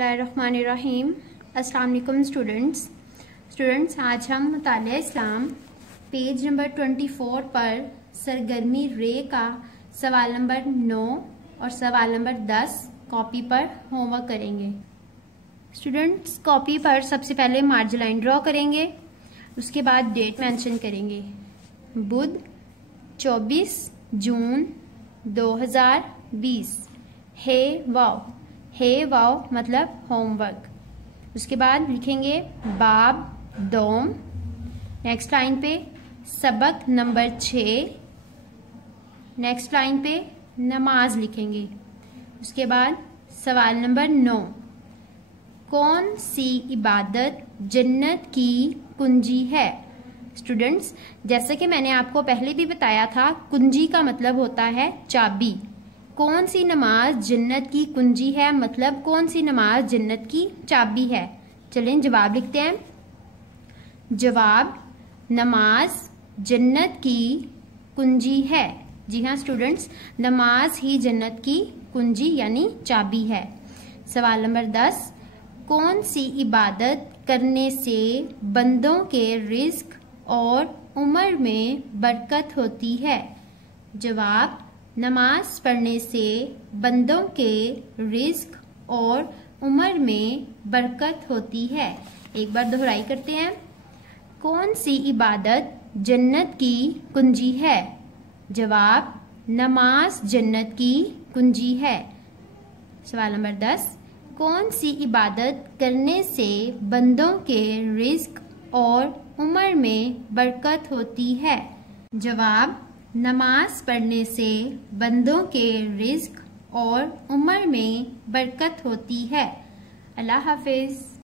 बिस्मिल्लाहिर्रहमानिर्रहीम। अस्सलाम वालेकुम स्टूडेंट्स, आज हम मुतालिया इस्लाम पेज नंबर 24 पर सरगर्मी रे का सवाल नंबर 9 और सवाल नंबर 10 कॉपी पर होमवर्क करेंगे। स्टूडेंट्स, कॉपी पर सबसे पहले मार्जिन लाइन ड्रॉ करेंगे, उसके बाद डेट मेंशन करेंगे। बुध 24 जून 2020। हे वाव मतलब होमवर्क। उसके बाद लिखेंगे बाब दोम। नेक्स्ट लाइन पे सबक नंबर 6। नेक्स्ट लाइन पे नमाज लिखेंगे। उसके बाद सवाल नंबर 9, कौन सी इबादत जन्नत की कुंजी है? स्टूडेंट्स, जैसे कि मैंने आपको पहले भी बताया था, कुंजी का मतलब होता है चाबी। कौन सी नमाज जन्नत की कुंजी है, मतलब कौन सी नमाज जन्नत की चाबी है। चलें जवाब लिखते हैं। जवाब, नमाज जन्नत की कुंजी है। जी हाँ स्टूडेंट्स, नमाज ही जन्नत की कुंजी यानी चाबी है। सवाल नंबर 10, कौन सी इबादत करने से बंदों के रिस्क और उम्र में बरकत होती है? जवाब, नमाज पढ़ने से बंदों के रिस्क और उम्र में बरकत होती है। एक बार दोहराई करते हैं। कौन सी इबादत जन्नत की कुंजी है? जवाब, नमाज जन्नत की कुंजी है। सवाल नंबर 10, कौन सी इबादत करने से बंदों के रिस्क और उम्र में बरकत होती है? जवाब, नमाज पढ़ने से बंदों के रिस्क और उम्र में बरकत होती है। अल्लाह हाफिज।